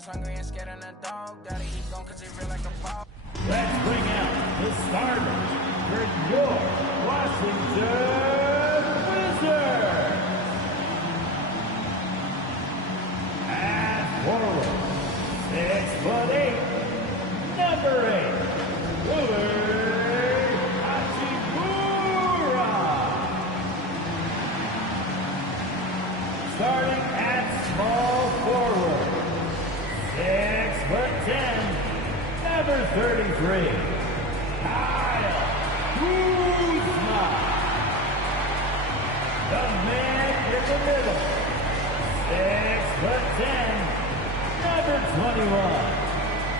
Let's bring out the starters for your Washington Wizards. At forward, 6'8", number 8, Rui Hachimura. Starting at small forward, 6'10", number 33, Kyle Kuzma. The man in the middle, 6'10", number 21,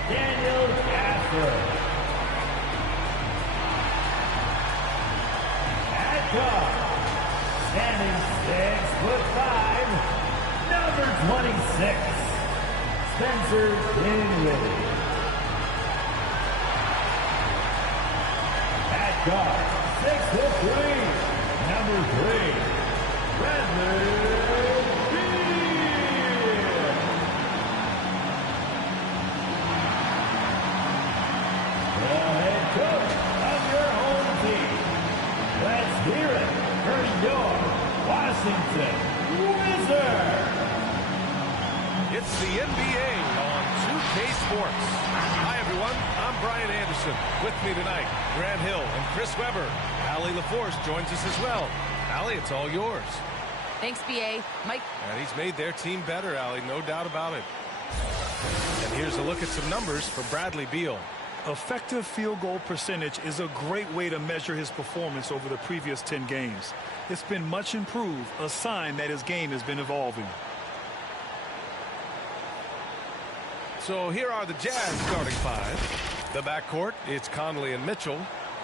Daniel Gasser. At guard, standing 6'5", number 26, Spencer Dinwiddie. At guard, 6'3", number 3, Bradley Beal. The head coach of your home team. Let's hear it for your Washington Wizards. It's the NBA on 2K Sports. Hi, everyone. I'm Brian Anderson. With me tonight, Grant Hill and Chris Webber. Allie LaForce joins us as well. Allie, it's all yours. Thanks, B.A. Mike. And he's made their team better, Allie, no doubt about it. And here's a look at some numbers for Bradley Beal. Effective field goal percentage is a great way to measure his performance over the previous 10 games. It's been much improved, a sign that his game has been evolving. So here are the Jazz starting five. The backcourt, it's Conley and Mitchell.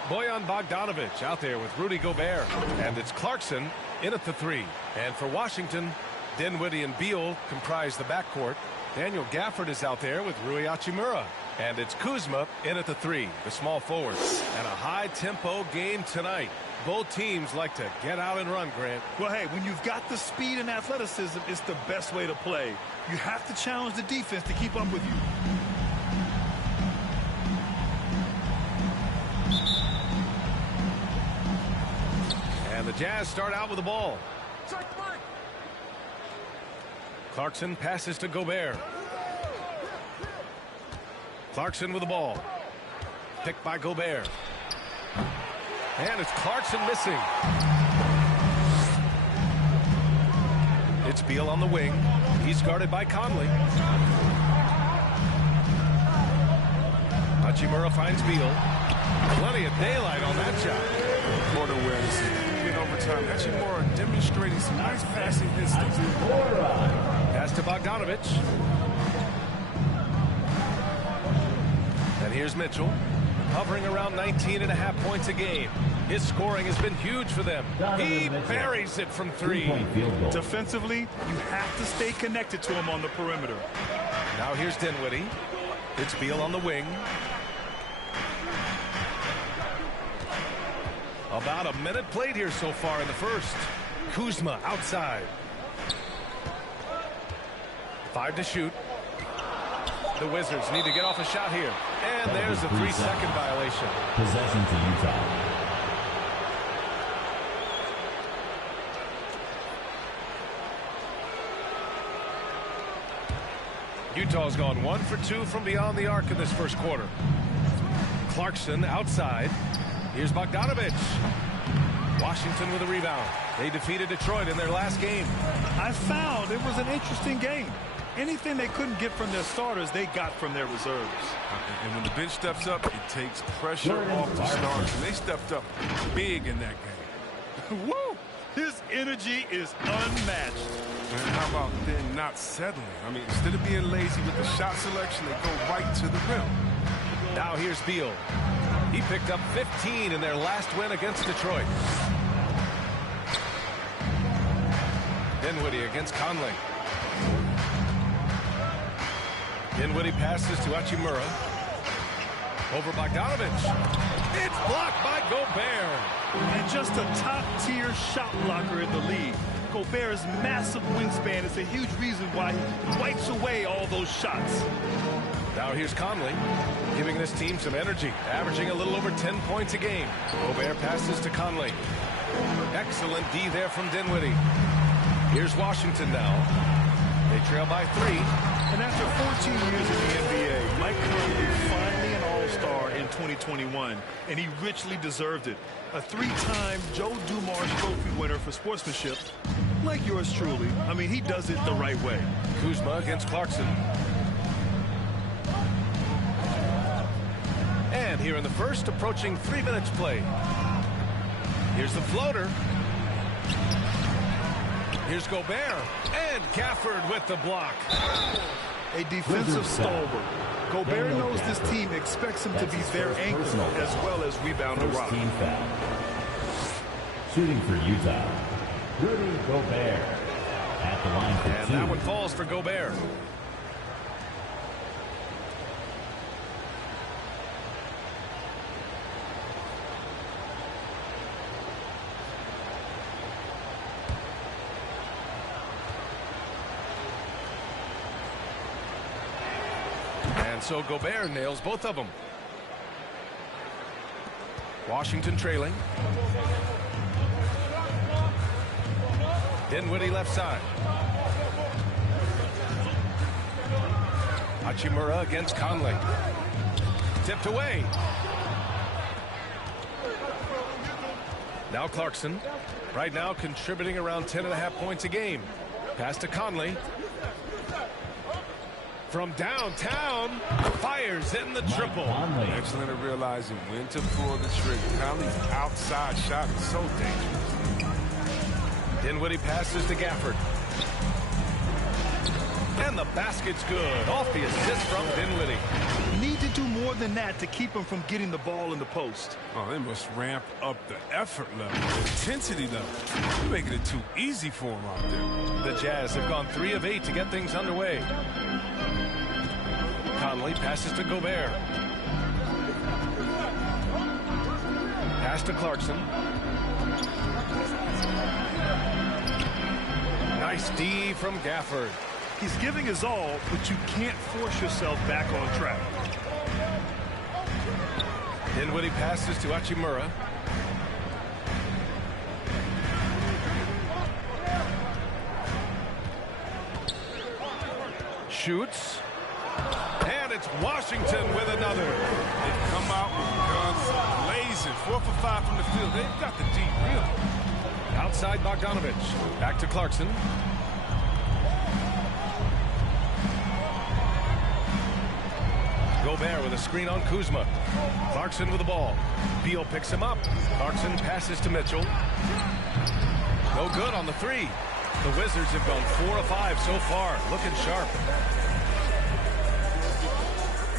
Bojan Bogdanovic out there with Rudy Gobert. And it's Clarkson in at the 3. And for Washington, Dinwiddie and Beal comprise the backcourt. Daniel Gafford is out there with Rui Hachimura. And it's Kuzma in at the 3, the small forwards. And a high-tempo game tonight. Both teams like to get out and run, Grant. Well, hey, when you've got the speed and athleticism, it's the best way to play. You have to challenge the defense to keep up with you. And the Jazz start out with the ball. Clarkson passes to Gobert. Clarkson with the ball. Picked by Gobert. And it's Clarkson missing. It's Beal on the wing. He's guarded by Conley. Hachimura finds Beal. Plenty of daylight on that shot. Court awareness in overtime. Hachimura demonstrating some nice passing instincts. Pass to Bogdanovic. And here's Mitchell, hovering around 19.5 points a game. His scoring has been huge for them. He buries it from 3. Defensively, you have to stay connected to him on the perimeter. Now here's Dinwiddie. It's Beal on the wing. About a minute played here so far in the first. Kuzma outside. 5 to shoot. The Wizards need to get off a shot here. And there's a 3-second violation. Possession to Utah. Utah's gone 1 for 2 from beyond the arc in this first quarter. Clarkson outside. Here's Bogdanovic. Washington with a rebound. They defeated Detroit in their last game. I found it was an interesting game. Anything they couldn't get from their starters, they got from their reserves. And when the bench steps up, it takes pressure off the starters. And they stepped up big in that game. Woo! His energy is unmatched. And how about then not settling? I mean, instead of being lazy with the shot selection, they go right to the rim. Now here's Beal. He picked up 15 in their last win against Detroit. Dinwiddie against Conley. Dinwiddie passes to Hachimura. Over Bogdanovic. It's blocked by Gobert. And just a top-tier shot blocker in the league. Gobert's massive wingspan is a huge reason why he wipes away all those shots. Now here's Conley, giving this team some energy, averaging a little over 10 points a game. Gobert passes to Conley. Excellent D there from Dinwiddie. Here's Washington now. They trail by 3. And after 14 years in the NBA, Mike Conley finally an all-star in 2021, and he richly deserved it. A 3-time Joe Dumars Trophy winner for sportsmanship, like yours truly. I mean, he does it the right way. Kuzma against Clarkson. And here in the first, approaching 3 minutes play. Here's the floater. Here's Gobert. And Gafford with the block. A defensive stalwart. Gobert knows this team expects him to be their anchor as well as rebound the rock. Team foul. Shooting for Utah, Rudy Gobert at the line for and 2. That one falls for Gobert. And so Gobert nails both of them. Washington trailing. Dinwiddie left side. Hachimura against Conley. Tipped away. Now Clarkson. Right now contributing around 10.5 points a game. Pass to Conley. From downtown, fires in the triple. Excellent at realizing when to pull the trigger. Conley's outside shot is so dangerous. Dinwiddie passes to Gafford. And the basket's good. Off the assist from Dinwiddie. Need to do more than that to keep him from getting the ball in the post. Oh, they must ramp up the effort level, the intensity level. You're making it too easy for him out there. The Jazz have gone 3 of 8 to get things underway. Conley passes to Gobert. Pass to Clarkson. Nice D from Gafford. He's giving his all, but you can't force yourself back on track. Dinwiddie passes to Hachimura. Shoots. And it's Washington with another. They've come out with guns blazing. 4 for 5 from the field. They've got the deep really. Outside Bogdanovich. Back to Clarkson. Gobert with a screen on Kuzma. Clarkson with the ball. Beal picks him up. Clarkson passes to Mitchell. No good on the 3. The Wizards have gone 4 of 5 so far. Looking sharp.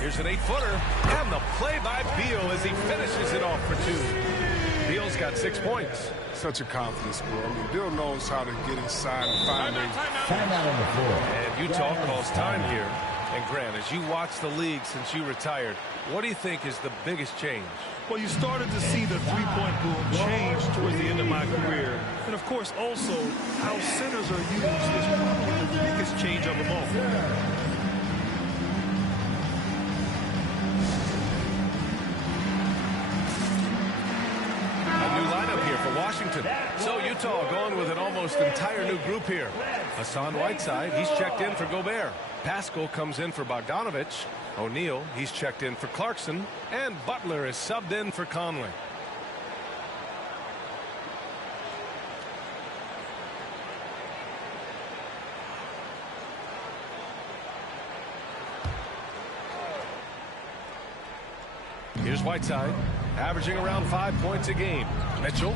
Here's an 8-footer. And the play by Beal as he finishes it off for 2. Beal's got 6 points. Such a confidence score. I mean, Bill knows how to get inside and find ways. Timeout on the floor. And Utah calls time here. And Grant, as you watch the league since you retired, what do you think is the biggest change? Well, you started to see the three-point boom change towards the end of my career. And, of course, also how centers are used is probably the biggest change of them all. A new lineup here for Washington. So Utah going with an almost entire new group here. Hassan Whiteside, he's checked in for Gobert. Pascal comes in for Bogdanovich. O'Neal, he's checked in for Clarkson. And Butler is subbed in for Conley. Here's Whiteside, averaging around 5 points a game. Mitchell,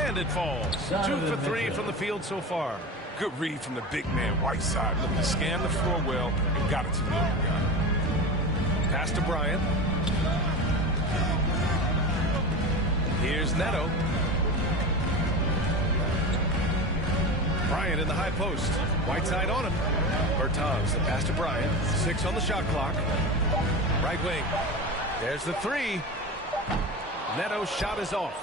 and it falls. 2 for 3 from the field so far. Good read from the big man, Whiteside. Look, he scanned the floor well and got it to the other guy. Pass to Bryant. Here's Neto. Bryant in the high post. Whiteside on him. Bertans, the pass to Bryant. 6 on the shot clock. Right wing. There's the 3. Neto's shot is off.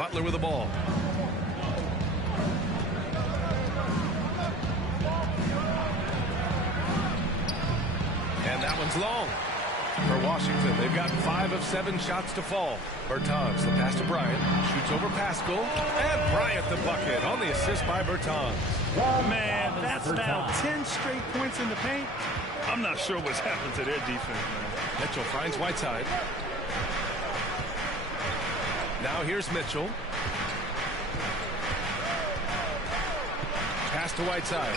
Butler with the ball. And that one's long. For Washington, they've got 5 of 7 shots to fall. Bertans, the pass to Bryant, shoots over Pascal, and Bryant the bucket on the assist by Bertans. Man, that's now 10 straight points in the paint. I'm not sure what's happened to their defense, man. Mitchell finds Whiteside. Now here's Mitchell. Pass to Whiteside.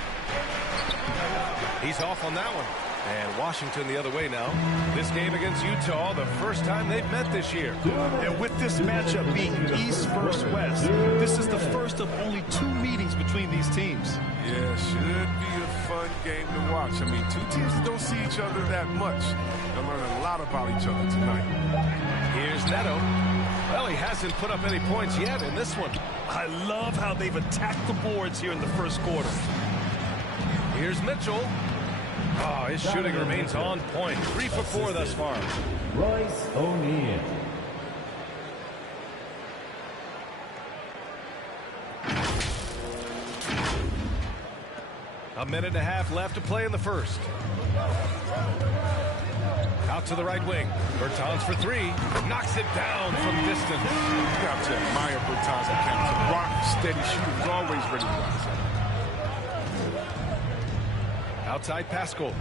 He's off on that one. And Washington the other way now. This game against Utah, the first time they've met this year. And with this matchup being East versus West, this is the first of only 2 meetings between these teams. Yeah, should be a fun game to watch. I mean, 2 teams that don't see each other that much. They'll learn a lot about each other tonight. Here's Neto. Well, he hasn't put up any points yet in this one. I love how they've attacked the boards here in the first quarter. Here's Mitchell. Oh, his shooting remains on point. 3 for 4 thus far. Royce O'Neal. A minute and a half left to play in the first. Out to the right wing. Bertans for 3. Knocks it down from distance. You got to admire Bertans and Kemp. Rock, steady shooter, is always ready to rise up. Outside Pascal.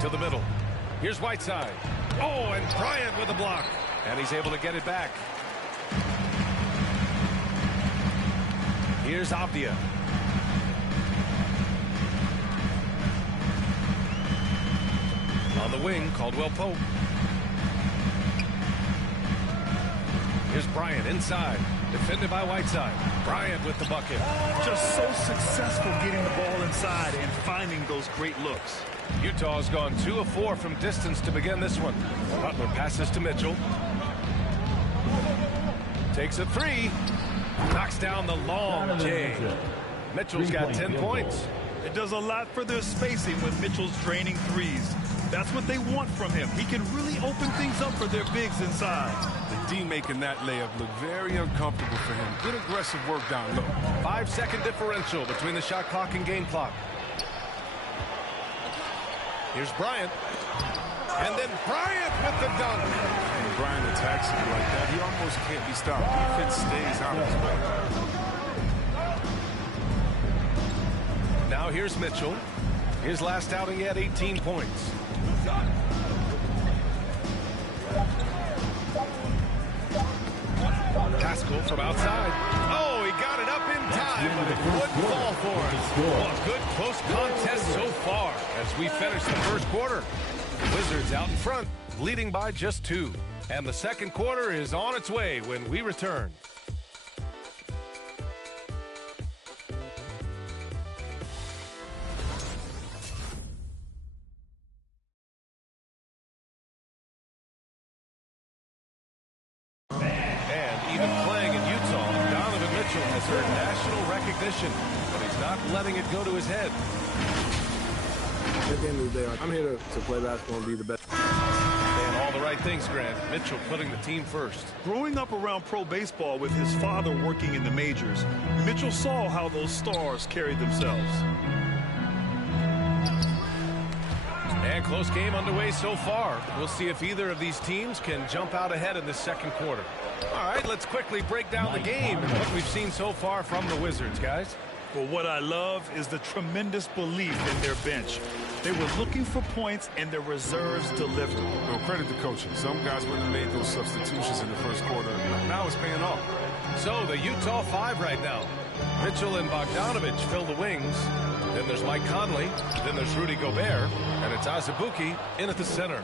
To the middle. Here's Whiteside. Oh, and Bryant with a block. And he's able to get it back. Here's Avdia. On the wing, Caldwell Pope. Here's Bryant inside. Defended by Whiteside. Bryant with the bucket. Just so successful getting the ball inside and finding those great looks. Utah's gone 2 of 4 from distance to begin this one. Butler passes to Mitchell. Takes a 3. Knocks down the long J. Mitchell's got 10 points. It does a lot for their spacing when Mitchell's draining threes. That's what they want from him. He can really open things up for their bigs inside. The D making that layup look very uncomfortable for him. Good aggressive work down low. 5-second differential between the shot clock and game clock. Here's Bryant. And then Bryant with the dunk. When Bryant attacks him like that, he almost can't be stopped. Defense stays out of his way. Now here's Mitchell. His last outing, he had 18 points. Pascal from outside. Oh, he got it up in time, but it wouldn't fall for him. Oh, a good close contest so far as we finish the first quarter. Wizards out in front, leading by just 2. And the second quarter is on its way when we return. Has earned national recognition, but he's not letting it go to his head. At the end of the day, I'm here to play basketball and be the best. Saying all the right things, Grant. Mitchell putting the team first. Growing up around pro baseball with his father working in the majors, Mitchell saw how those stars carried themselves. And close game underway so far. We'll see if either of these teams can jump out ahead in the second quarter. All right, let's quickly break down the game and what we've seen so far from the Wizards, guys. Well, what I love is the tremendous belief in their bench. They were looking for points, and their reserves delivered. Well, credit to coaching. Some guys wouldn't have made those substitutions in the first quarter. Now it's paying off. So the Utah 5 right now. Mitchell and Bogdanovich fill the wings. Then there's Mike Conley. Then there's Rudy Gobert. And it's Azubuike in at the center.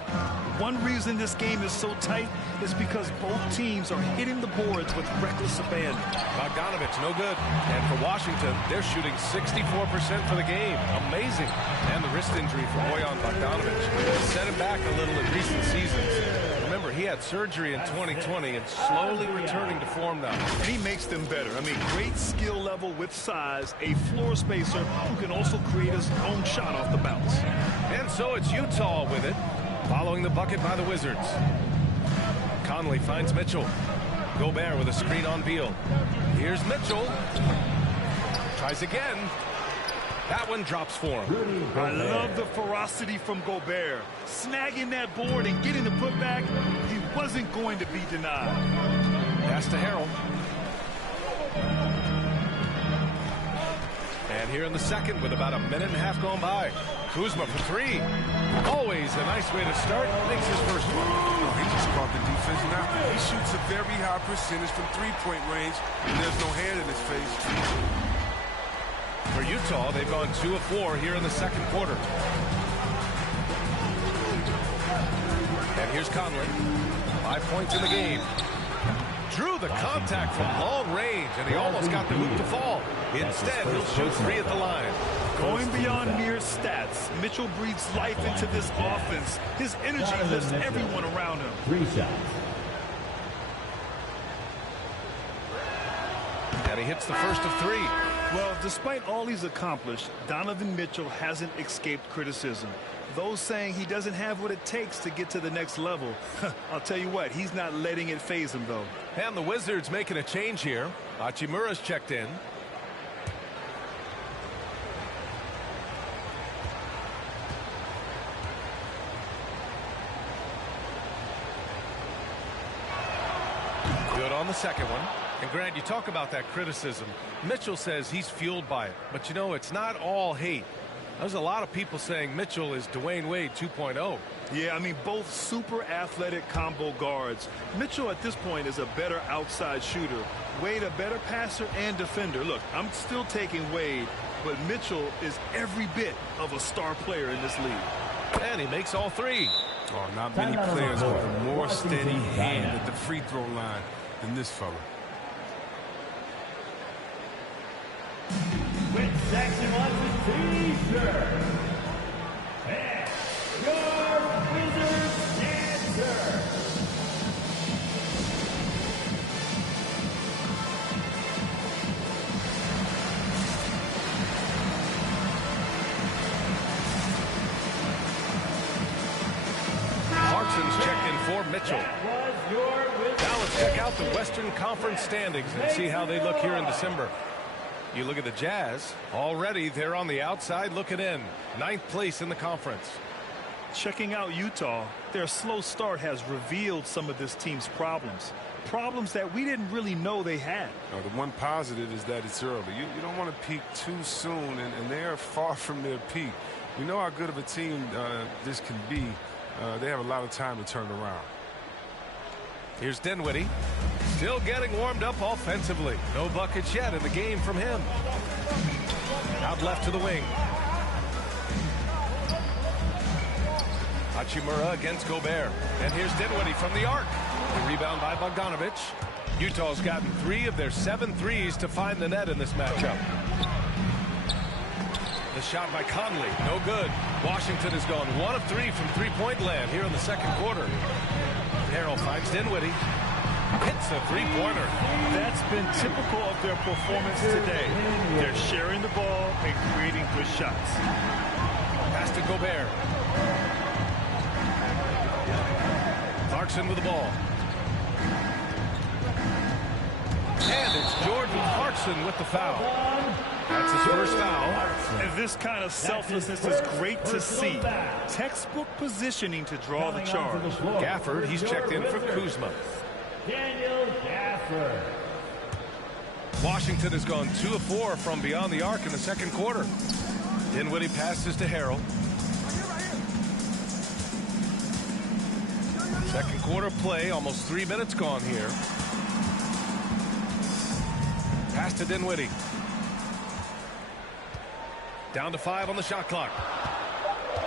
One reason this game is so tight is because both teams are hitting the boards with reckless abandon. Bogdanovich, no good. And for Washington, they're shooting 64% for the game. Amazing. And the wrist injury for Bojan Bogdanovich set him back a little in recent seasons. Remember, he had surgery in 2020 and slowly returning to form now. And he makes them better. I mean, great skill level with size, a floor spacer who can also create his own shot off the bounce. And so it's Utah with it, following the bucket by the Wizards. Conley finds Mitchell. Gobert with a screen on Beal. Here's Mitchell. Tries again. That one drops for him. I love the ferocity from Gobert. Snagging that board and getting the putback. He wasn't going to be denied. Pass to Harrell. And here in the second with about a minute and a half gone by. Kuzma for three. Always a nice way to start. Makes his first one. Oh, he just caught the defense now. He shoots a very high percentage from three-point range, and there's no hand in his face. For Utah, they've gone 2 of 4 here in the second quarter. And here's Conley. 5 points in the game. Drew the contact from long range, and he almost got the hoop to fall. Instead, he'll shoot 3 at the line. Going beyond mere stats, Mitchell breathes life into this offense. His energy lifts everyone around him. 3 shots. And he hits the first of 3. Well, despite all he's accomplished, Donovan Mitchell hasn't escaped criticism. Those saying he doesn't have what it takes to get to the next level. I'll tell you what, he's not letting it faze him, though. And the Wizards making a change here. Hachimura's checked in. Good on the second one. And Grant, you talk about that criticism. Mitchell says he's fueled by it. But, you know, it's not all hate. There's a lot of people saying Mitchell is Dwayne Wade 2.0. Yeah, I mean, both super athletic combo guards. Mitchell at this point is a better outside shooter. Wade a better passer and defender. Look, I'm still taking Wade, but Mitchell is every bit of a star player in this league. And he makes all 3. Oh, not many players with a more steady hand at the free throw line than this fella. With Jackson Watson's T-shirt. And your Wizards answer. Clarkson's checked in for Mitchell. Now let's check out the Western Conference standings and see how they look here in December. You look at the Jazz. Already they're on the outside looking in. 9th place in the conference. Checking out Utah, their slow start has revealed some of this team's problems. Problems that we didn't really know they had. The one positive is that it's early. You don't want to peak too soon, and they're far from their peak. We know how good of a team this can be. They have a lot of time to turn around. Here's Dinwiddie. Still getting warmed up offensively. No buckets yet in the game from him. Out left to the wing. Hachimura against Gobert. And here's Dinwiddie from the arc. The rebound by Bogdanovic. Utah's gotten 3 of their 7 threes to find the net in this matchup. The shot by Conley, no good. Washington has gone 1 of 3 from three-point land here in the second quarter. Harrell finds Dinwiddie. Hits a three-pointer. That's been typical of their performance today. They're sharing the ball and creating good shots. Pass to Gobert. Clarkson with the ball. And it's Jordan Clarkson with the foul. That's his first foul. And this kind of selflessness is great to see. Textbook positioning to draw the charge. Gafford, he's checked in for Kuzma. Daniel Gafford. Washington has gone 2 of 4 from beyond the arc in the second quarter. Dinwiddie passes to Harrell. Second quarter play, almost 3 minutes gone here. Pass to Dinwiddie. Down to 5 on the shot clock.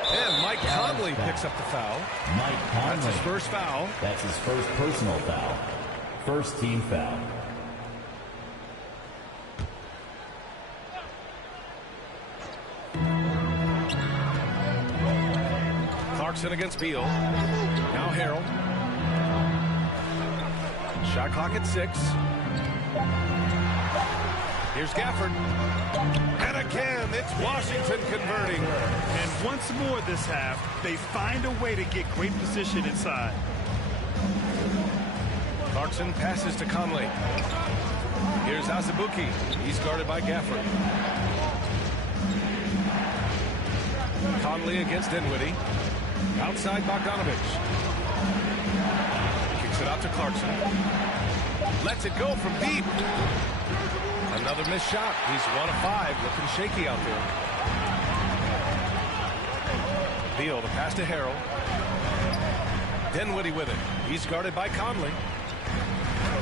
And Mike Conley picks up the foul. Mike Conley. That's his first foul. That's his first personal foul. First team foul. Clarkson against Beal. Now Harrell. Shot clock at 6. Here's Gafford. And again, it's Washington converting. And once more this half, they find a way to get great position inside. Clarkson passes to Conley. Here's Azubuike. He's guarded by Gafford. Conley against Dinwiddie. Outside Bogdanovich. Kicks it out to Clarkson. Lets it go from deep. Another missed shot. He's 1 of 5. Looking shaky out there. Beal to pass to Harrell. Dinwiddie with it. He's guarded by Conley.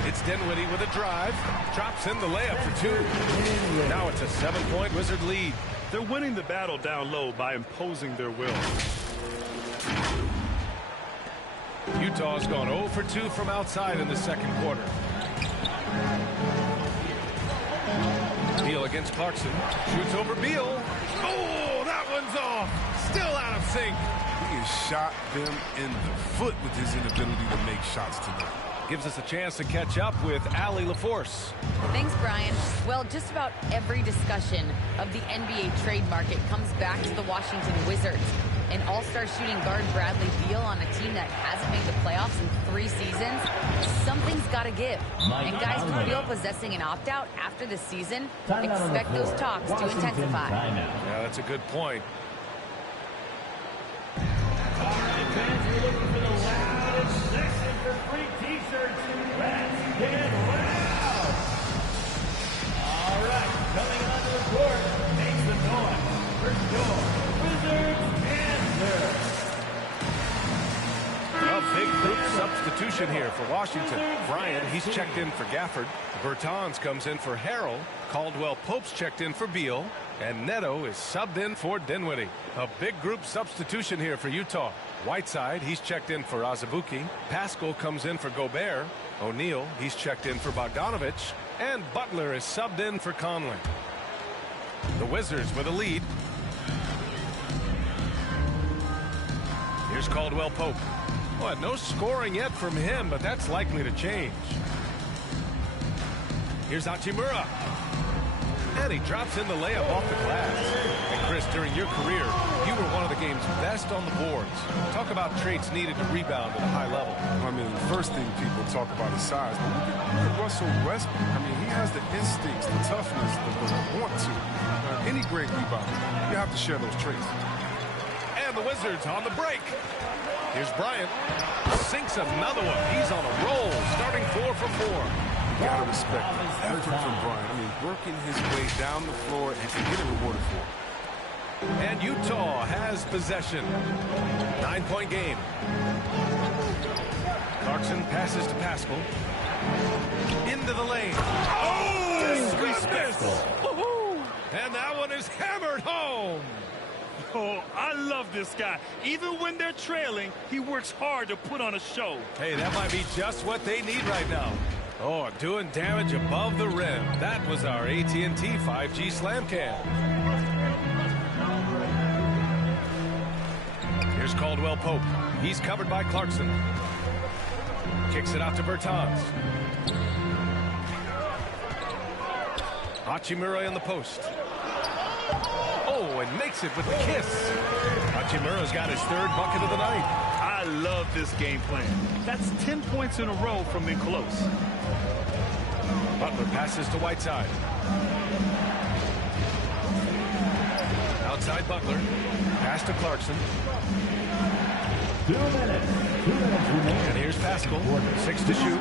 It's Dinwiddie with a drive. Drops in the layup for 2. Now it's a 7-point Wizard lead. They're winning the battle down low by imposing their will. Utah's gone 0 for 2 from outside in the second quarter. Beal against Clarkson. Shoots over Beal. Oh, that one's off. Still out of sync. He has shot them in the foot with his inability to make shots tonight. Gives us a chance to catch up with Allie LaForce. Thanks, Brian. Well, just about every discussion of the NBA trade market comes back to the Washington Wizards. An all-star shooting guard Bradley Beal on a team that hasn't made the playoffs in 3 seasons. Something's got to give. And guys with Beal possessing an opt-out after the season, expect those talks to intensify. Yeah, that's a good point. All right, fans, we're looking for the loudest section for free t-shirts. Let's get loud. All right, coming onto the court, make some noise. First goal, Wizards answer. A big group substitution here for Washington. Bryant, he's checked in for Gafford. Bertans comes in for Harrell. Caldwell-Pope's checked in for Beal. And Neto is subbed in for Dinwiddie. A big group substitution here for Utah. Whiteside, he's checked in for Azubuike. Pascal comes in for Gobert. O'Neal, he's checked in for Bogdanovich. And Butler is subbed in for Conley. The Wizards with a lead. Here's Caldwell-Pope. Well, no scoring yet from him, but that's likely to change. Here's Hachimura. And he drops in the layup off the glass. And Chris, during your career, you were one of the game's best on the boards. Talk about traits needed to rebound at a high level. I mean, the first thing people talk about is size. But look at Russell Westbrook. I mean, he has the instincts, the toughness, the want to. Any great rebounder, you have to share those traits. And the Wizards on the break. Here's Bryant. Sinks another one. He's on a roll, starting 4 for 4. You gotta respect the effort from Bryant. I mean, working his way down the floor and getting rewarded for it. And Utah has possession. 9-point game. Clarkson passes to Pascal. Into the lane. Oh, disrespectful. And that one is hammered home. Oh, I love this guy. Even when they're trailing, he works hard to put on a show. Hey, that might be just what they need right now. Oh, doing damage above the rim. That was our AT&T 5G Slam Cam. Here's Caldwell-Pope. He's covered by Clarkson. Kicks it out to Bertans. Hachimura in the post. Oh, and makes it with the kiss. Hachimura's got his 3rd bucket of the night. I love this game plan. That's 10 points in a row from in close. Butler passes to Whiteside. Outside Butler. Pass to Clarkson. 2 minutes. 2 minutes remaining. And here's Pascal. 6 to shoot.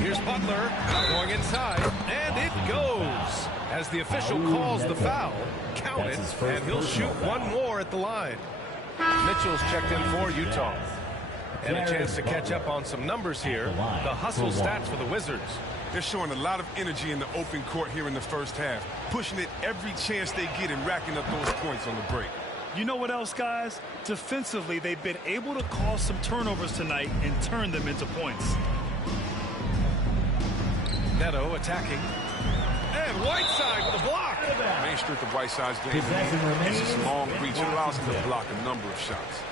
Here's Butler. Going inside. And it goes. As the official calls the foul, count it, and he'll shoot one more at the line. Mitchell's checked in for Utah. And a chance to catch up on some numbers here. The hustle stats for the Wizards. They're showing a lot of energy in the open court here in the first half, pushing it every chance they get and racking up those points on the break. You know what else, guys? Defensively, they've been able to cause some turnovers tonight and turn them into points. Neto attacking. And Whiteside with a block. Main strength of Whiteside's game is his long reach. It allows him to block a number of shots.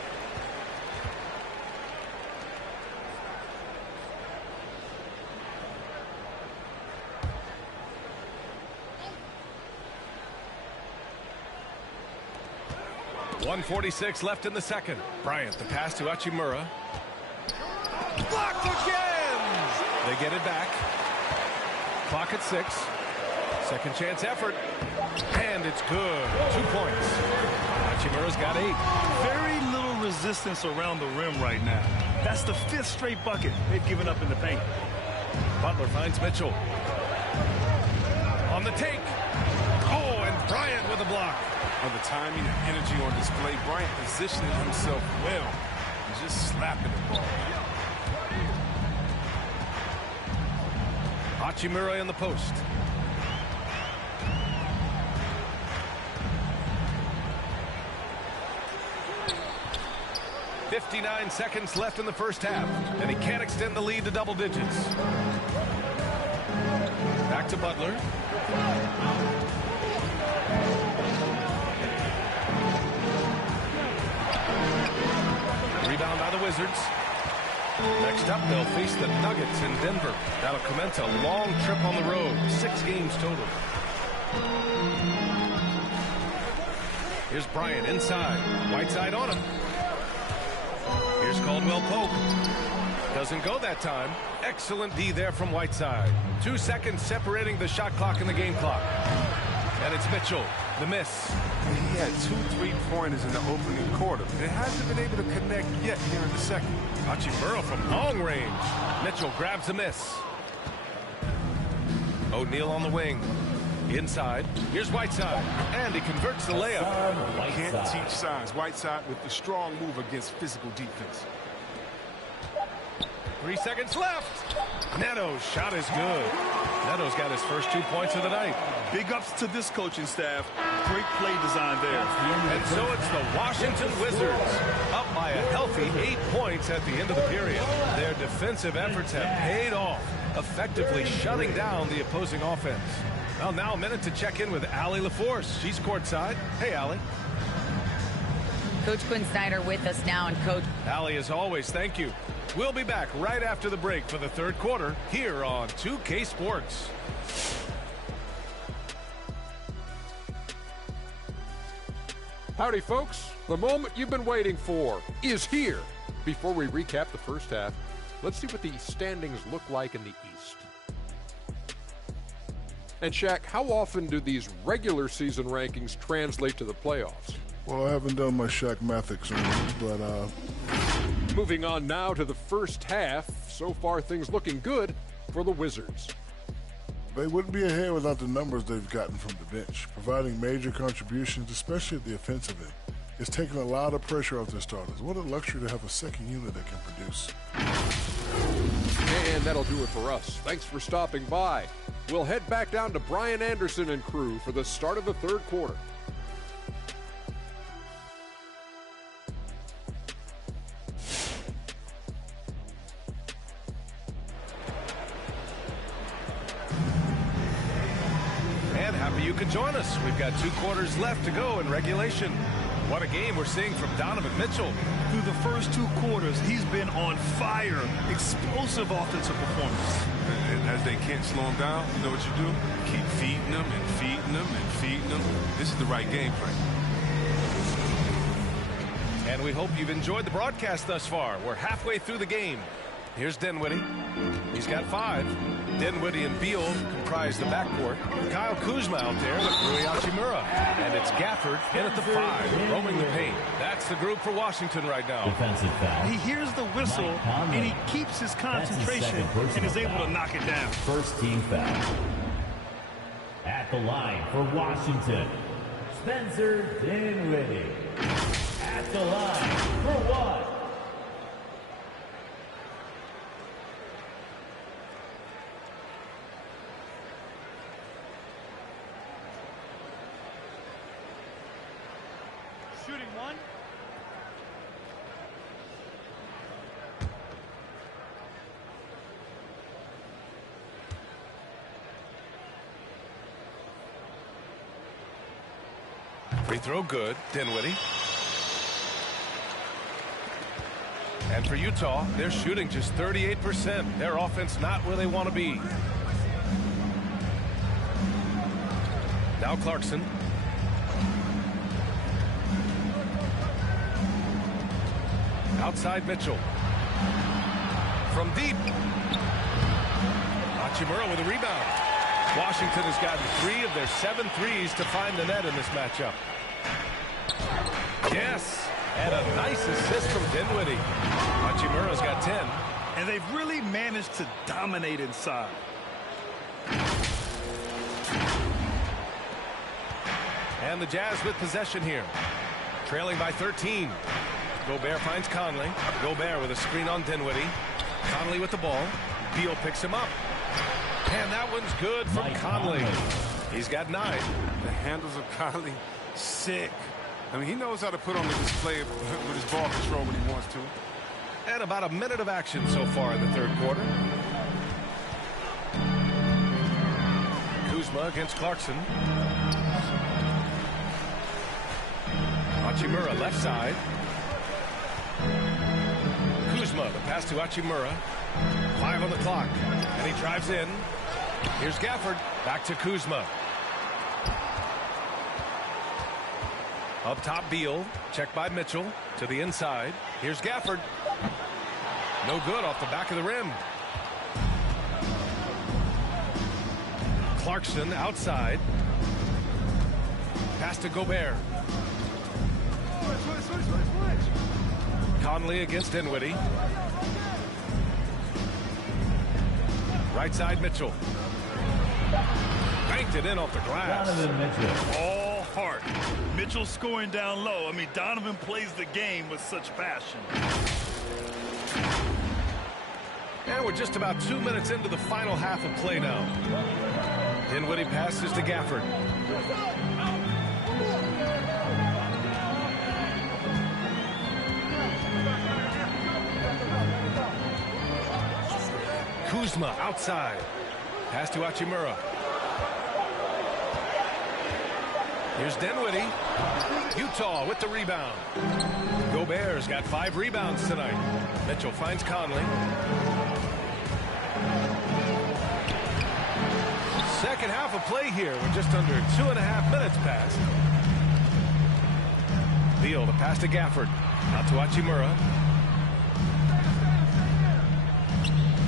.146 left in the second. Bryant, the pass to Hachimura. Blocked again! They get it back. Clock at 6. Second chance effort. And it's good. 2 points. Hachimura's got 8. Very little resistance around the rim right now. That's the 5th straight bucket they've given up in the paint. Butler finds Mitchell. On the take. Oh, and Bryant with a block. On the timing and energy on display, Bryant positioning himself well and just slapping the ball. Hachimura in the post. .59 seconds left in the first half, and he can't extend the lead to double digits. Back to Butler. Rebound by the Wizards. Next up, they'll face the Nuggets in Denver. That'll commence a long trip on the road. 6 games total. Here's Bryant inside. Whiteside on him. Here's Caldwell Pope. Doesn't go that time. Excellent D there from Whiteside. 2 seconds separating the shot clock and the game clock. And it's Mitchell. The miss. He had 2 3-pointers in the opening quarter. It hasn't been able to connect yet here in the second. Hachimura from long range. Mitchell grabs a miss. O'Neal on the wing. Inside. Here's Whiteside. And he converts the layup. Can't teach size. Whiteside with the strong move against physical defense. 3 seconds left. Neto's shot is good. Neto's got his first 2 points of the night. Big ups to this coaching staff. Great play design there. And so it's the Washington Wizards up by a healthy 8 points at the end of the period. Their defensive efforts have paid off, effectively shutting down the opposing offense. Well, now a minute to check in with Allie LaForce. She's courtside. Hey, Allie. Coach Quinn Snyder with us now, and Coach. Allie, as always, thank you. We'll be back right after the break for the third quarter here on 2K Sports. Howdy, folks. The moment you've been waiting for is here. Before we recap the first half, let's see what the standings look like in the East. And Shaq, how often do these regular season rankings translate to the playoffs? Well, I haven't done my Shaqmatics on it, but Moving on now to the first half. So far, things looking good for the Wizards. they wouldn't be ahead without the numbers they've gotten from the bench, providing major contributions, especially at the offensive end. It's taken a lot of pressure off their starters. What a luxury to have a second unit that can produce. And that'll do it for us. Thanks for stopping by. We'll head back down to Brian Anderson and crew for the start of the third quarter. And happy you could join us. We've got 2 quarters left to go in regulation. What a game we're seeing from Donovan Mitchell. Through the first 2 quarters, he's been on fire. Explosive offensive performance. And as they can't slow him down, you know what you do? Keep feeding them and feeding them and feeding them. This is the right game plan. And we hope you've enjoyed the broadcast thus far. We're halfway through the game. Here's Dinwiddie. He's got 5. Dinwiddie and Beal comprise the backcourt. Kyle Kuzma out there with Rui Hachimura. And it's Gafford in at the 5, roaming the paint. That's the group for Washington right now. Defensive foul. He hears the whistle, and he keeps his concentration and is able to knock it down. First team foul. At the line for Washington, Spencer Dinwiddie. At the line for what? Shooting 1. Free throw good. Dinwiddie. And for Utah, they're shooting just 38%. Their offense not where they want to be. Now Clarkson. Outside Mitchell. From deep. Hachimura with a rebound. Washington has gotten 3 of their 7 threes to find the net in this matchup. Yes, and a nice assist from Dinwiddie. Hachimura's got 10. And they've really managed to dominate inside. And the Jazz with possession here. Trailing by 13. Gobert finds Conley. Gobert with a screen on Dinwiddie. Conley with the ball. Beal picks him up. And that one's good from Conley. He's got 9. The handles of Conley, sick. I mean, he knows how to put on the display with his ball control when he wants to. And about a minute of action so far in the third quarter. Kuzma against Clarkson. Hachimura left side. Kuzma, the pass to Hachimura. 5 on the clock. And he drives in. Here's Gafford. Back to Kuzma. Up top, Beal. Checked by Mitchell. To the inside. Here's Gafford. No good off the back of the rim. Clarkson outside. Pass to Gobert. Conley against Dinwiddie. Right side, Mitchell. Banked it in off the glass. All heart. Mitchell scoring down low. I mean, Donovan plays the game with such passion. And we're just about 2 minutes into the final half of play now. Dinwiddie passes to Gafford. Kuzma outside. Pass to Hachimura. Here's Dinwiddie. Utah with the rebound. Gobert's got 5 rebounds tonight. Mitchell finds Conley. Second half of play here. We're just under 2.5 minutes past. Beal, the pass to Gafford. Out to Hachimura.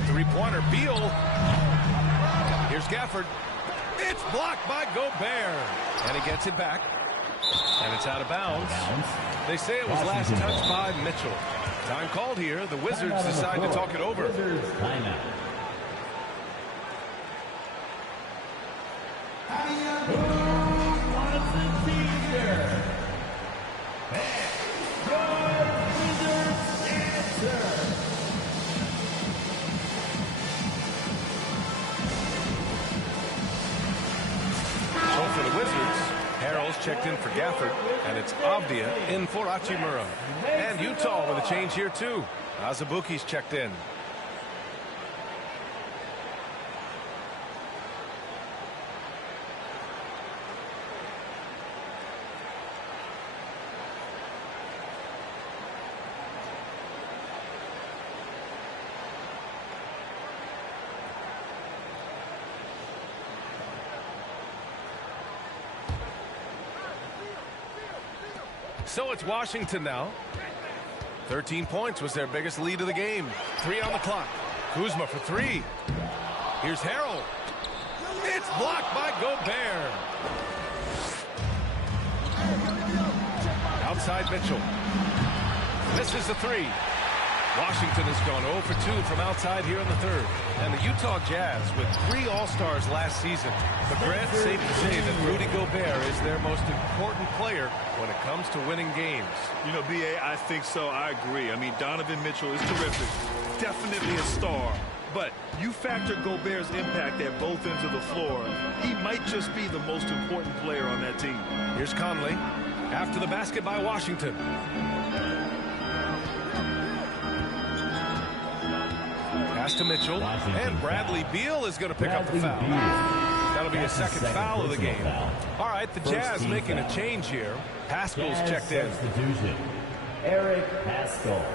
Three-pointer, Beal. Here's Gafford. It's blocked by Gobert. And he gets it back. And it's out of bounds. They say it was last touched by Mitchell. Time called here. The Wizards decide to talk it over. Checked in for Gafford, and it's Avdia in for Hachimura. And Utah with a change here, too. Azubuike's checked in. So it's Washington now. 13 points was their biggest lead of the game. 3 on the clock. Kuzma for 3. Here's Harrell. It's blocked by Gobert. Outside Mitchell. Misses the 3. Washington has gone 0 for 2 from outside here in the third. And the Utah Jazz with 3 All-Stars last season. But Grant, safe to say that Rudy Gobert is their most important player when it comes to winning games. You know, B.A., I think so. I agree. I mean, Donovan Mitchell is terrific. Definitely a star. But you factor Gobert's impact at both ends of the floor, he might just be the most important player on that team. Here's Conley. After the basket by Washington. Pass to Mitchell, and Bradley Beal is going to pick up the foul. That'll be a second foul of the game. All right, the Jazz making a change here. Pascal's checked in. Eric Pascal.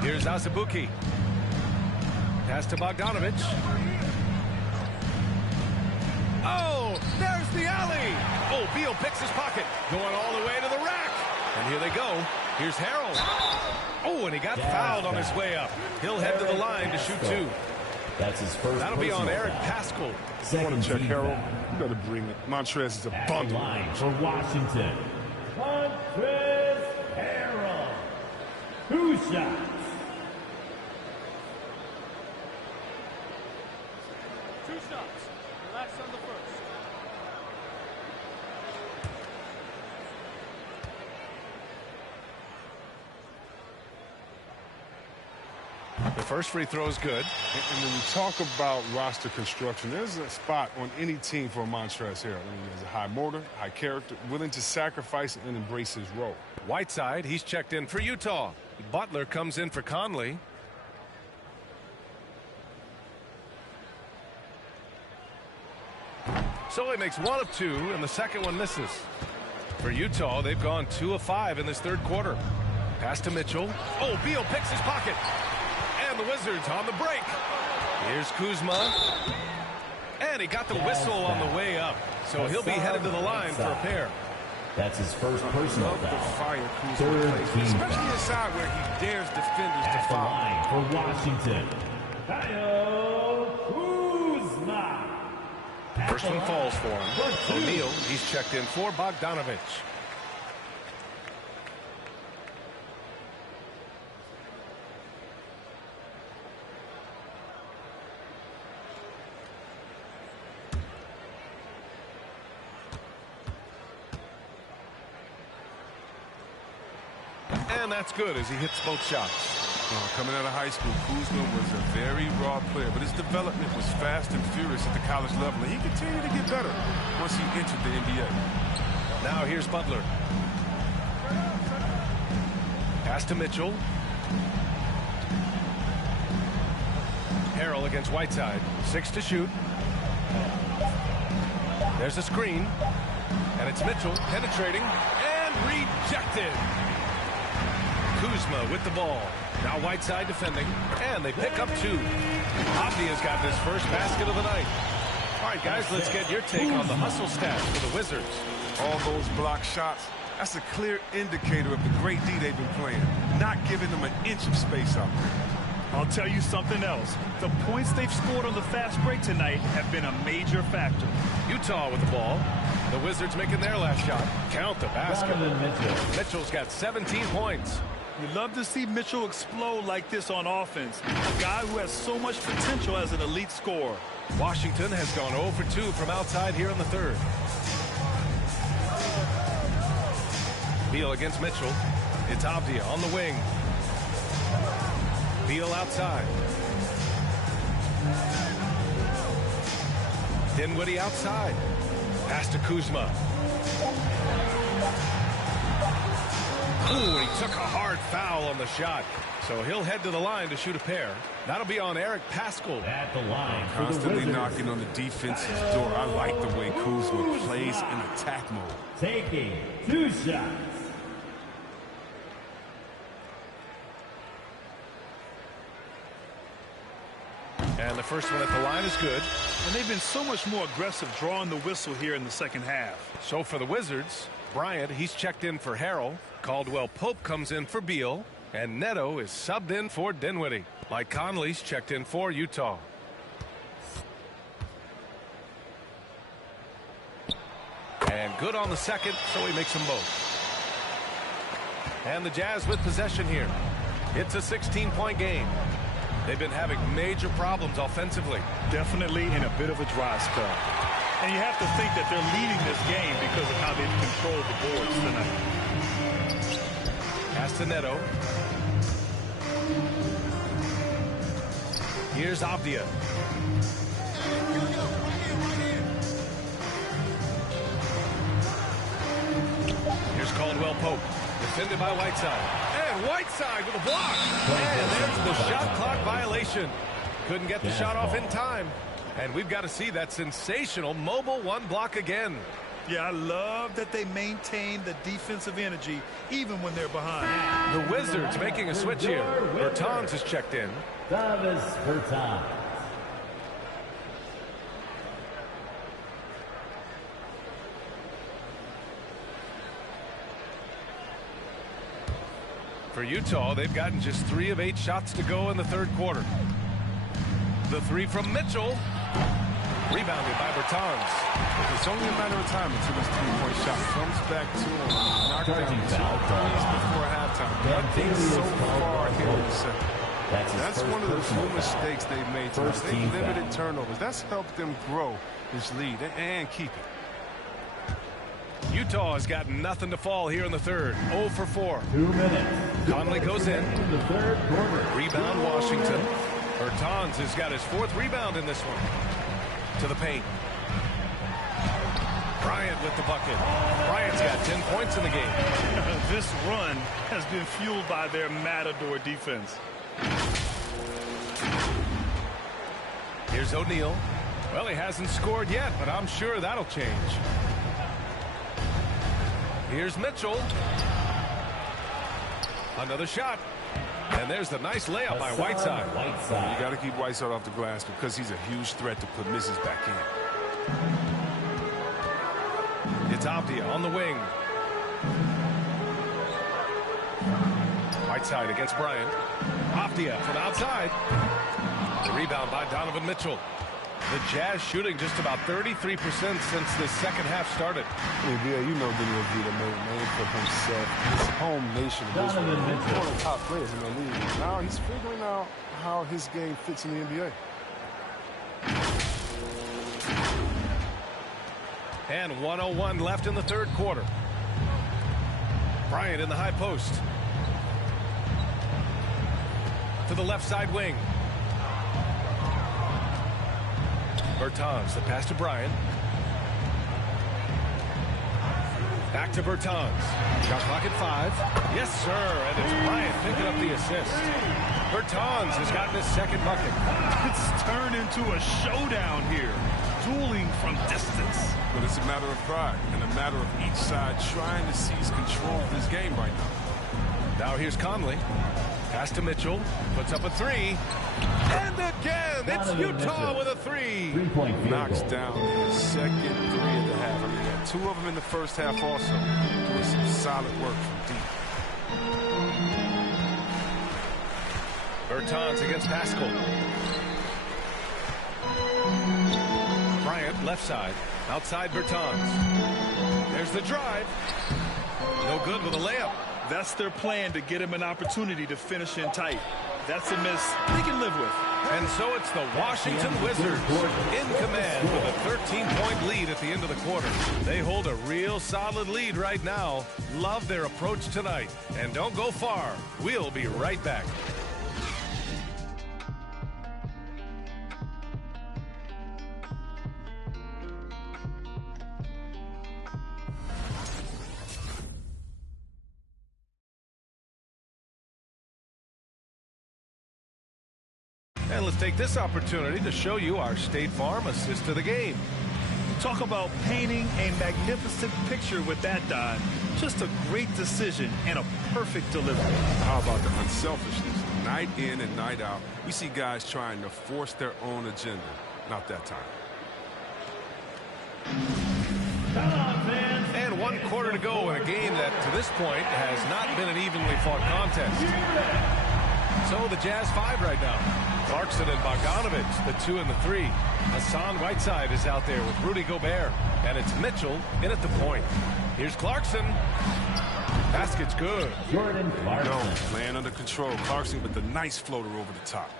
Here's Azubuike. Pass to Bogdanovich. Oh, there's the alley. Oh, Beal picks his pocket, going all the way to the rack. And here they go. Here's Harold. Oh, and he got fouled on his way up. He'll head to the line to shoot two. That's his first. That'll be on Eric Pascal. You want to check Harold? You got to bring it. Montrez is a bundle. Line for Washington. Montrez Harold. 2 shots. 2 shots. Relax on the first. The first free throw is good. And when you talk about roster construction, there's a spot on any team for Montrezl Harrell. I mean, he's a high motor, high character, willing to sacrifice and embrace his role. Whiteside, he's checked in for Utah. Butler comes in for Conley. So he makes 1 of 2, and the second one misses. For Utah, they've gone 2 of 5 in this third quarter. Pass to Mitchell. Oh, Beal picks his pocket. And the Wizards on the break. Here's Kuzma. And he got the whistle on the way up. So he'll be headed to the line for a pair. That's his first personal Love the foul. fire Kuzma Third plays, team especially foul. inside where he dares defenders to At the foul. line for Washington. Kyle Kuzma. First one falls for him. O'Neal, he's checked in for Bogdanovich. And that's good as he hits both shots. Coming out of high school, Kuzma was a very raw player, but his development was fast and furious at the college level, and he continued to get better once he entered the NBA. Now here's Butler. Pass to Mitchell. Harrell against Whiteside. 6 to shoot. There's a screen. And it's Mitchell penetrating and rejected. Kuzma with the ball. Now Whiteside defending. And they pick up 2. Avdia's got this first basket of the night. All right, guys, let's get your take on the hustle stats for the Wizards. All those block shots, that's a clear indicator of the great D they've been playing, not giving them an inch of space out there. I'll tell you something else. The points they've scored on the fast break tonight have been a major factor. Utah with the ball. The Wizards making their last shot. Count the basket. Mitchell's got 17 points. You love to see Mitchell explode like this on offense. A guy who has so much potential as an elite scorer. Washington has gone 0 for 2 from outside here in the third. Beal against Mitchell. It's Avdia on the wing. Beal outside. Dinwiddie outside. Pass to Kuzma. Ooh, and he took a hard foul on the shot. So he'll head to the line to shoot a pair. That'll be on Eric Pascal. At the line for the Constantly Wizards. knocking on the defense's door. I like the way Kuzma plays in attack mode. Taking 2 shots. And the first one at the line is good. And they've been so much more aggressive drawing the whistle here in the second half. So for the Wizards, Bryant, he's checked in for Harrell. Caldwell Pope comes in for Beal. And Neto is subbed in for Dinwiddie. Mike Conley's checked in for Utah. And good on the second, so he makes them both. And the Jazz with possession here. It's a 16-point game. They've been having major problems offensively. Definitely in a bit of a dry spell. And you have to think that they're leading this game because of how they've controlled the boards tonight. Pass to Neto. Here's Avdia. Here's Caldwell Pope. Defended by Whiteside. And Whiteside with a block. And there's the shot clock violation. Couldn't get the shot off in time. And we've got to see that sensational mobile 1 block again. Yeah, I love that they maintain the defensive energy even when they're behind. The Wizards making a switch here. Bertans is checked in. Davis Bertans. For Utah, they've gotten just 3 of 8 shots to go in the third quarter. The three from Mitchell. Rebounded by Bertans. It's only a matter of time until this three-point shot comes back to him. Knocked down 2 threes before halftime. Nothing so far here in the second. That's one of the few mistakes they've made tonight. They've limited turnovers. That's helped them grow this lead and keep it. Utah has got nothing to fall here in the third. 0 for 4. 2 minutes. Conley goes in. The third quarter. Rebound Washington. Bertans has got his 4th rebound in this one. To the paint. Bryant with the bucket. Bryant's got 10 points in the game. This run has been fueled by their Matador defense. Here's O'Neal. Well, he hasn't scored yet, but I'm sure that'll change. Here's Mitchell. Another shot. And there's the nice layup by Whiteside. You got to keep Whiteside off the glass because he's a huge threat to put misses back in. It's Abdia on the wing. Whiteside against Bryant. Abdia from outside. The rebound by Donovan Mitchell. The Jazz shooting just about 33% since the second half started. Yeah, you know Daniel Vita made a name for himself. His home nation. He's one of the top players in the league. Now he's figuring out how his game fits in the NBA. And 1:01 left in the third quarter. Bryant in the high post. To the left side wing. Bertans, the pass to Bryant. Back to Bertans. Shot clock at 5. Yes, sir. And it's Bryant picking up the assist. Bertans has gotten his 2nd bucket. It's turned into a showdown here. Dueling from distance. But it's a matter of pride and a matter of each side trying to seize control of this game right now. Now here's Conley. Pass to Mitchell. Puts up a 3. And again, it's Utah with a 3. 3-point field Knocks goal. down his 2nd 3 of the half. I mean, he had 2 of them in the first half also. Doing some solid work from deep. Bertans against Pascal. Bryant left side. Outside Bertans. There's the drive. No good with a layup. That's their plan to get him an opportunity to finish in tight. That's a miss they can live with. And so it's the Washington Wizards in command with a 13-point lead at the end of the quarter. They hold a real solid lead right now. Love their approach tonight. And don't go far. We'll be right back. And let's take this opportunity to show you our State Farm assist to the game. Talk about painting a magnificent picture with that dive. Just a great decision and a perfect delivery. How about the unselfishness? Night in and night out, we see guys trying to force their own agenda. Not that time. And 1 quarter to go in a game that, to this point, has not been an evenly fought contest. So the Jazz 5 right now. Clarkson and Bogdanovich, the 2 and the 3. Hassan Whiteside is out there with Rudy Gobert. And it's Mitchell in at the point. Here's Clarkson. Basket's good. Jordan Clarkson. No, playing under control. Clarkson with the nice floater over the top.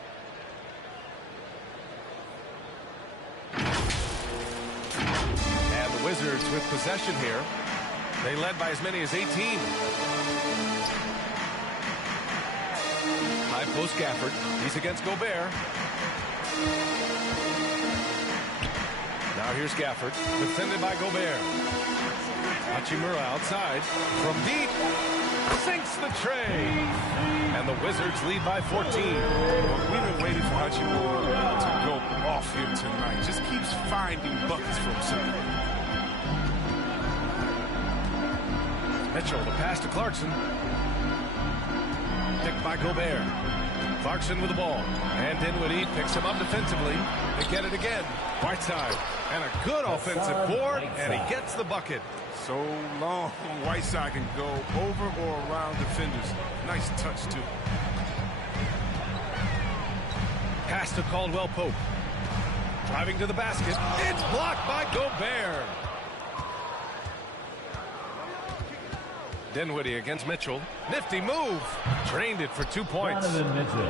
And the Wizards with possession here. They led by as many as 18. High post Gafford. He's against Gobert. Now here's Gafford. Defended by Gobert. Hachimura outside. From deep. Sinks the tray. And the Wizards lead by 14. We've been waiting for Hachimura to go off here tonight. Just keeps finding buckets for himself. Mitchell, the pass to Clarkson. Picked by Gobert. Clarkson with the ball. And Dinwiddie picks him up defensively. They get it again. Whiteside. And a good offensive board. And he gets the bucket. So long, Whiteside can go over or around defenders. Nice nice touch, too. Pass to Caldwell Pope. Driving to the basket. It's blocked by Gobert. Dinwiddie against Mitchell. Nifty move. Drained it for 2 points.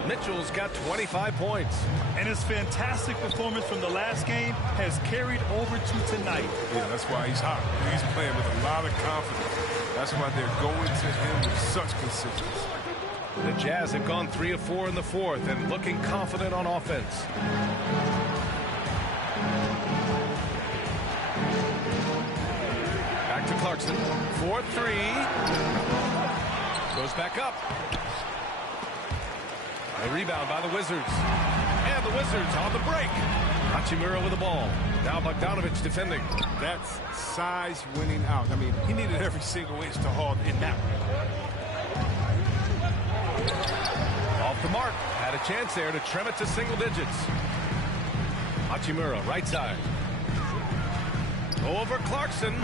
Mitchell's got 25 points. And his fantastic performance from the last game has carried over to tonight. Yeah, that's why he's hot. He's playing with a lot of confidence. That's why they're going to him with such consistency. The Jazz have gone 3 of 4 in the fourth and looking confident on offense. Back to Clarkson. 4-3. Goes back up. A rebound by the Wizards. And the Wizards on the break. Hachimura with the ball. Now Bogdanovich defending. That's size winning out. I mean, he needed every single inch to haul in that one. Off the mark. Had a chance there to trim it to single digits. Hachimura, right side. Go over Clarkson.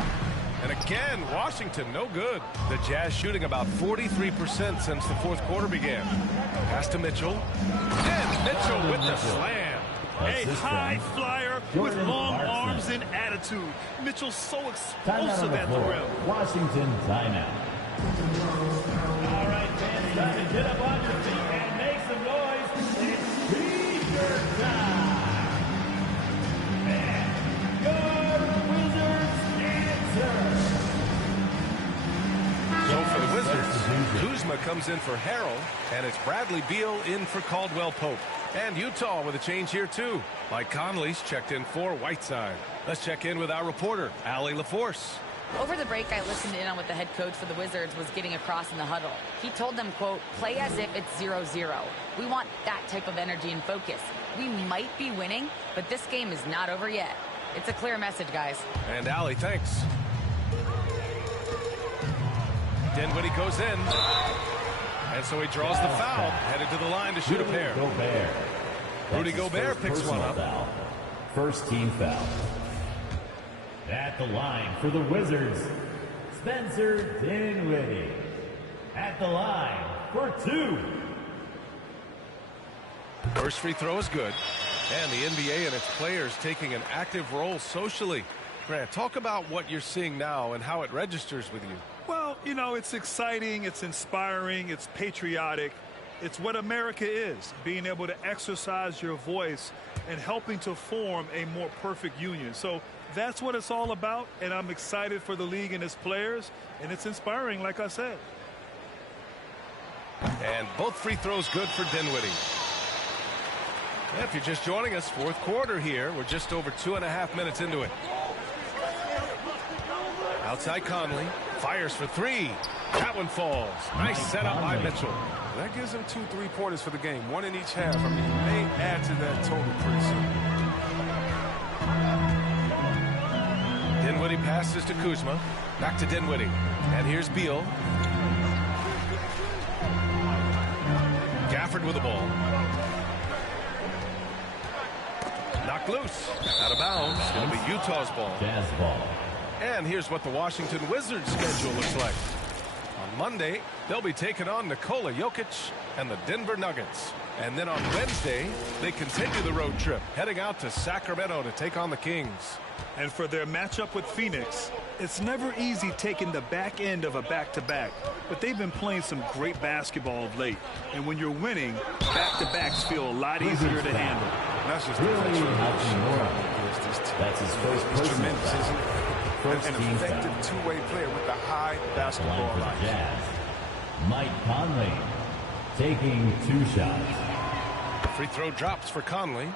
And again, Washington, no good. The Jazz shooting about 43% since the fourth quarter began. Pass to Mitchell. And Mitchell with the slam. A high flyer with long arms and attitude. Mitchell's so explosive at the rim. Washington timeout. All right, fans, time to get up on your feet and make some noise. It's T-shirt time. And your Wizards answer. So for the Wizards, Kuzma comes in for Harrell, and it's Bradley Beal in for Caldwell Pope. And Utah with a change here, too. Mike Conley's checked in for Whiteside. Let's check in with our reporter, Allie LaForce. Over the break, I listened in on what the head coach for the Wizards was getting across in the huddle. He told them, quote, play as if it's 0-0. We want that type of energy and focus. We might be winning, but this game is not over yet. It's a clear message, guys. And Allie, thanks. Dinwiddie goes in. And so he draws the foul, headed to the line to shoot a pair. Rudy Gobert picks one up. Foul. First team foul. At the line for the Wizards, Spencer Dinwiddie. At the line for 2. First free throw is good. And the NBA and its players taking an active role socially. Grant, talk about what you're seeing now and how it registers with you. Well, you know, it's exciting, it's inspiring, it's patriotic. It's what America is, being able to exercise your voice and helping to form a more perfect union. So that's what it's all about, and I'm excited for the league and its players, and it's inspiring, like I said. And both free throws good for Dinwiddie. If you're just joining us, fourth quarter here. We're just over 2.5 minutes into it. Outside Conley. Fires for 3. That one falls. Nice setup by Mitchell. That gives him 2 3-pointers for the game, 1 in each half. I mean, he may add to that total pretty soon. Dinwiddie passes to Kuzma. Back to Dinwiddie. And here's Beal. Gafford with the ball. Knocked loose. Out of bounds. It'll be Utah's ball. Jazz ball. And here's what the Washington Wizards schedule looks like. On Monday, they'll be taking on Nikola Jokic and the Denver Nuggets. And then on Wednesday, they continue the road trip, heading out to Sacramento to take on the Kings. And for their matchup with Phoenix, it's never easy taking the back end of a back-to-back, but they've been playing some great basketball of late. And when you're winning, back-to-backs feel a lot easier to handle. That's just That's his first He's tremendous, foul. isn't he? First An team effective foul. two-way player with a high basketball Line for IQ. the Jazz. Mike Conley taking 2 shots. Free throw drops for Conley.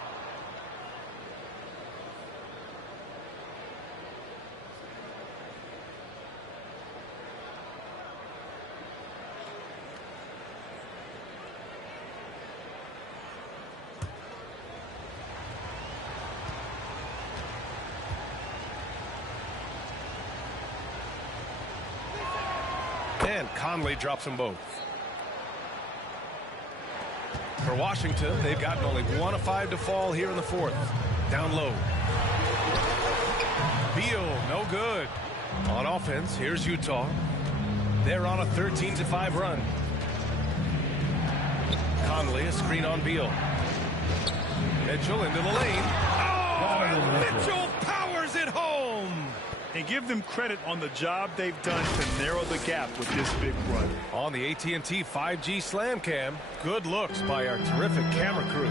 And Conley drops them both. For Washington, they've gotten only 1 of 5 to fall here in the fourth. Down low. Beal, no good. On offense, here's Utah. They're on a 13-5 run. Conley, a screen on Beal. Mitchell into the lane. Oh, and Mitchell powers it home. And give them credit on the job they've done to narrow the gap with this big run. On the AT&T 5G Slam Cam, good looks by our terrific camera crew.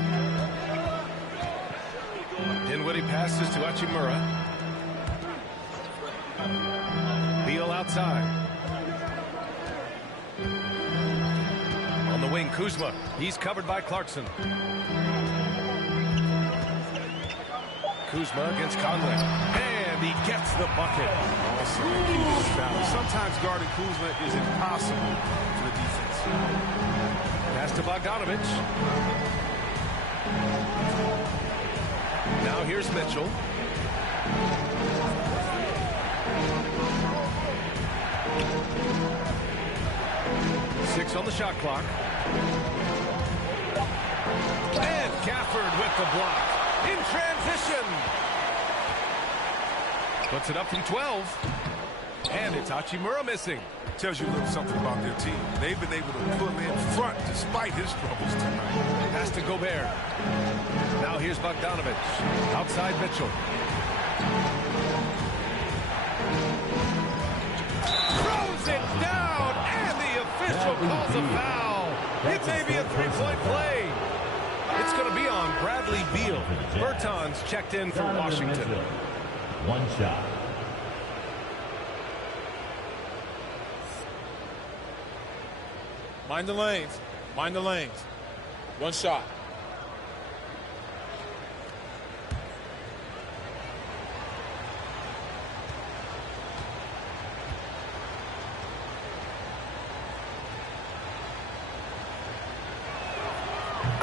Dinwiddie passes to Hachimura. Beal outside. On the wing, Kuzma. He's covered by Clarkson. Kuzma against Conley. And he gets the bucket. Sometimes guarding Kuzma is impossible for the defense. Pass to Bogdanovich. Now here's Mitchell. Six on the shot clock. And Gafford with the block. In transition. Puts it up from 12. And it's Hachimura missing. Tells you a little something about their team. They've been able to pull in front despite his struggles tonight. Pass to Gobert. Now here's Bogdanovich. Outside Mitchell. Throws it down, and the official calls a foul. It may be a three-point play. It's going to be on Bradley Beal. Bertans checked in for Washington. One shot. Mind the lanes. Mind the lanes. One shot.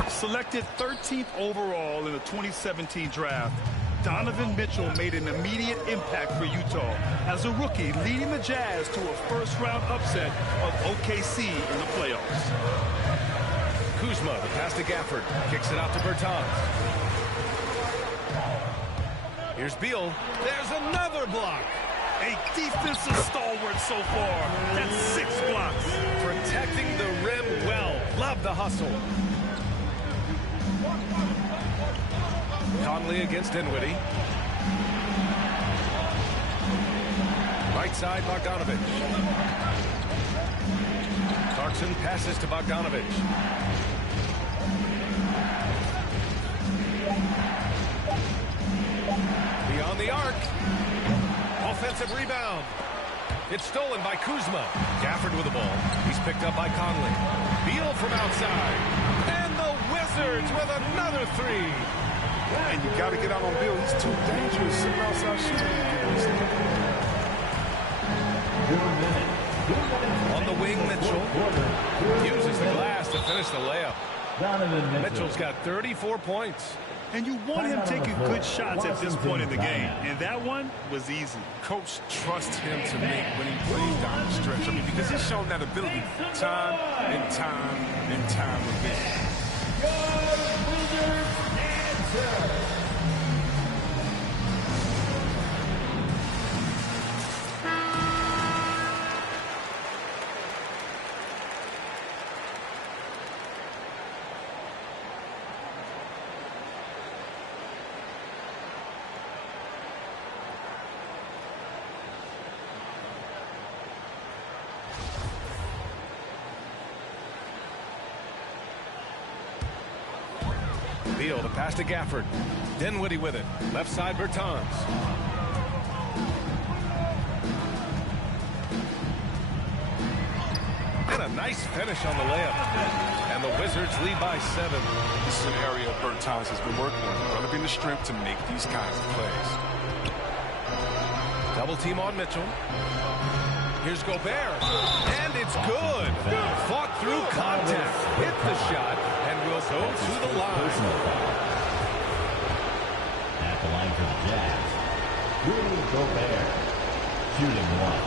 Selected 13th overall in the 2017 draft, Donovan Mitchell made an immediate impact for Utah as a rookie, leading the Jazz to a first-round upset of OKC in the playoffs. Kuzma, the pass to Gafford, kicks it out to Bertans. Here's Beal. There's another block. A defensive stalwart so far. That's 6 blocks. Protecting the rim well. Love the hustle. Conley against Dinwiddie. Right side, Bogdanovich. Clarkson passes to Bogdanovich. Beyond the arc. Offensive rebound. It's stolen by Kuzma. Gafford with the ball. He's picked up by Conley. Beal from outside. And the Wizards with another three. And you got to get out on Bill. He's too dangerous sitting outside shooting. On the wing, Mitchell uses the glass to finish the layup. Mitchell's got 34 points. And you want him taking good shots at this point in the game. And that one was easy. Coach trusts him to make winning plays down the stretch. I mean, because he's shown that ability time and time and time again. Beal, the pass to Gafford. Dinwiddie with it. Left side, Bertans. And a nice finish on the layup. And the Wizards lead by 7. This is an area Bertans has been working on, developing the strength to make these kinds of plays. Double team on Mitchell. Here's Gobert. And it's good. Fought through contact. Hit the shot. And will go to the line. At the line for the Jazz, Rudy Gobert, shooting one.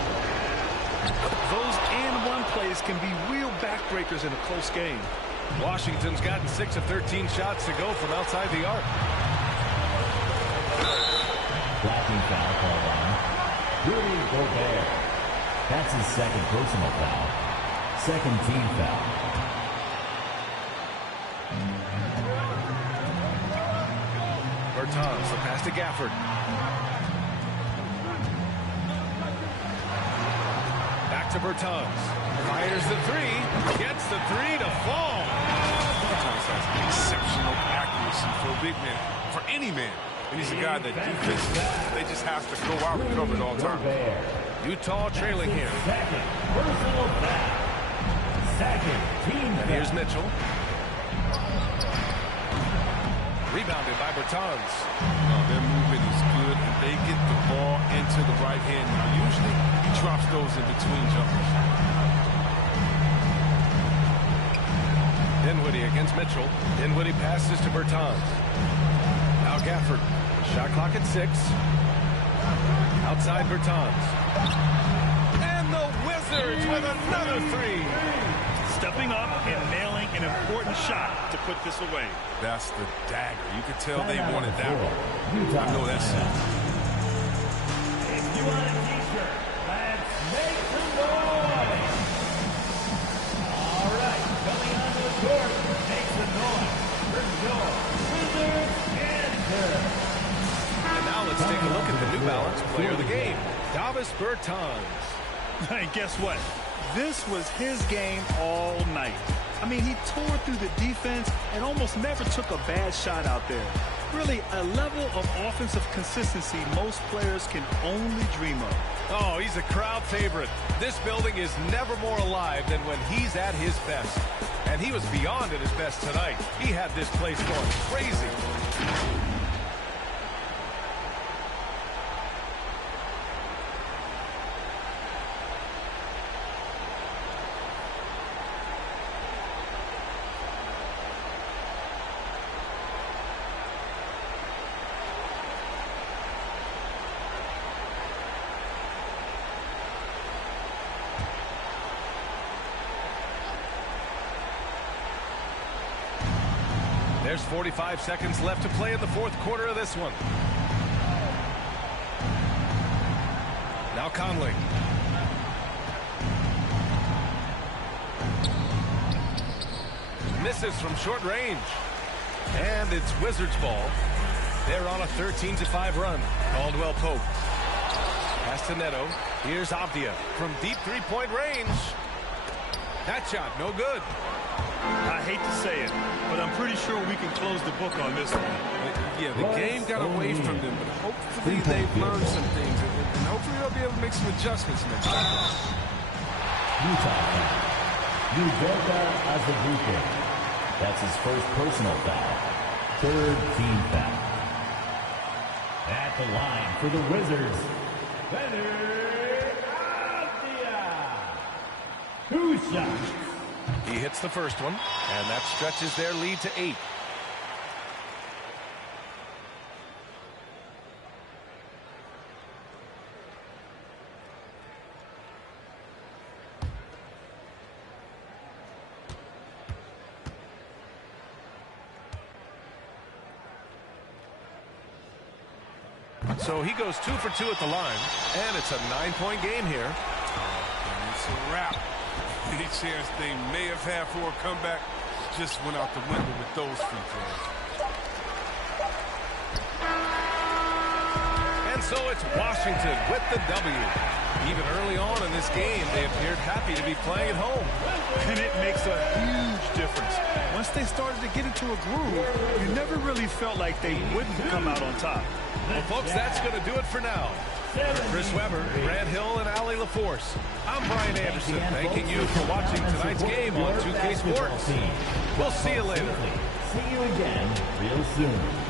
Those and-one plays can be real backbreakers in a close game. Washington's gotten 6 of 13 shots to go from outside the arc. Blocking foul called on Rudy Gobert. That's his second personal foul. Second team foul. Bertans. The pass to Gafford. Back to Bertans. Fires the three. Gets the three to fall. Bertans has exceptional accuracy for a big man, for any man. And he's a guy that defense, they just have to go out and cover it all the time. Utah trailing here. Second personal foul. Second team foul. Here's Mitchell. Rebounded by Bertans. Their movement is good. They get the ball into the right hand. Now, usually he drops those in between jumpers. Dinwiddie against Mitchell. Dinwiddie passes to Bertans. Now Gafford. Shot clock at 6. Outside Bertans. And the Wizards with another three. Stepping up and nailing an important shot to put this away. That's the dagger. You could tell they wanted that one. I know that's it. If you want a t-shirt, let's make some noise. All right, coming onto the court, make some noise. For your Wizards answer. And now let's take a look at the New Balance player of the game, Davis Bertans. And guess what? This was his game all night. I mean, he tore through the defense and almost never took a bad shot out there. Really, a level of offensive consistency most players can only dream of. Oh, he's a crowd favorite. This building is never more alive than when he's at his best. And he was beyond at his best tonight. He had this place going crazy. There's 45 seconds left to play in the fourth quarter of this one. Now Conley. Misses from short range. And it's Wizards ball. They're on a 13-5 run. Caldwell Pope. Pass to Neto. Here's Avdia from deep three-point range. That shot, no good. I hate to say it, but I'm pretty sure we can close the book on this one. Yeah, the game got away from them, but hopefully they've learned some things, and hopefully they'll be able to make some adjustments next time. Utah foul. Udoka Azubuike. That's his first personal foul. Third team foul. At the line for the Wizards, Leonard Avdia. 2 shots. He hits the first one, and that stretches their lead to 8. So he goes 2 for 2 at the line, and it's a 9-point game here. And it's a wrap. Any chance they may have had for a comeback just went out the window with those free throws. And so it's Washington with the W. Even early on in this game, they appeared happy to be playing at home. And it makes a huge difference. Once they started to get into a groove, you never really felt like they wouldn't come out on top. Well, folks, that's going to do it for now. For Chris Webber, Grant Hill, and Allie LaForce, I'm Brian Anderson, thanking you for watching tonight's game on 2K Sports. We'll see you later. See you again real soon.